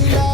भेटीला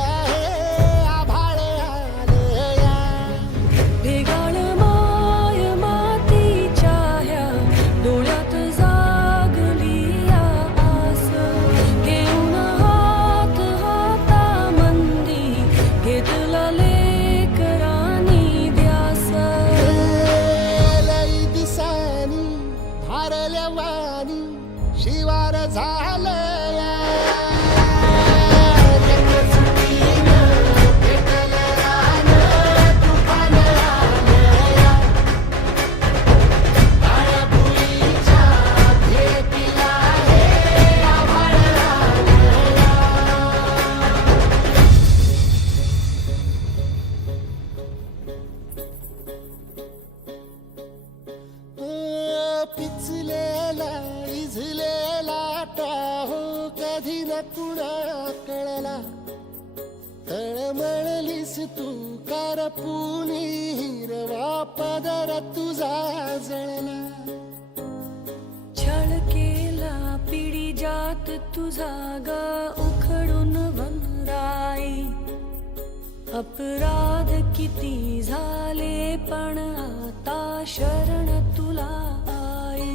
कधी न कुणा कळला तळमळलीस तू कारपुनी हिरवा पदर तुझा जळला. छळ केला पिढी जात तुझा ग उखडून वनराई अपराध किती झाले पण आता शरण तुला आई.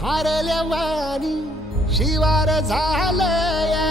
भारल्या वाणी शिवार झालया.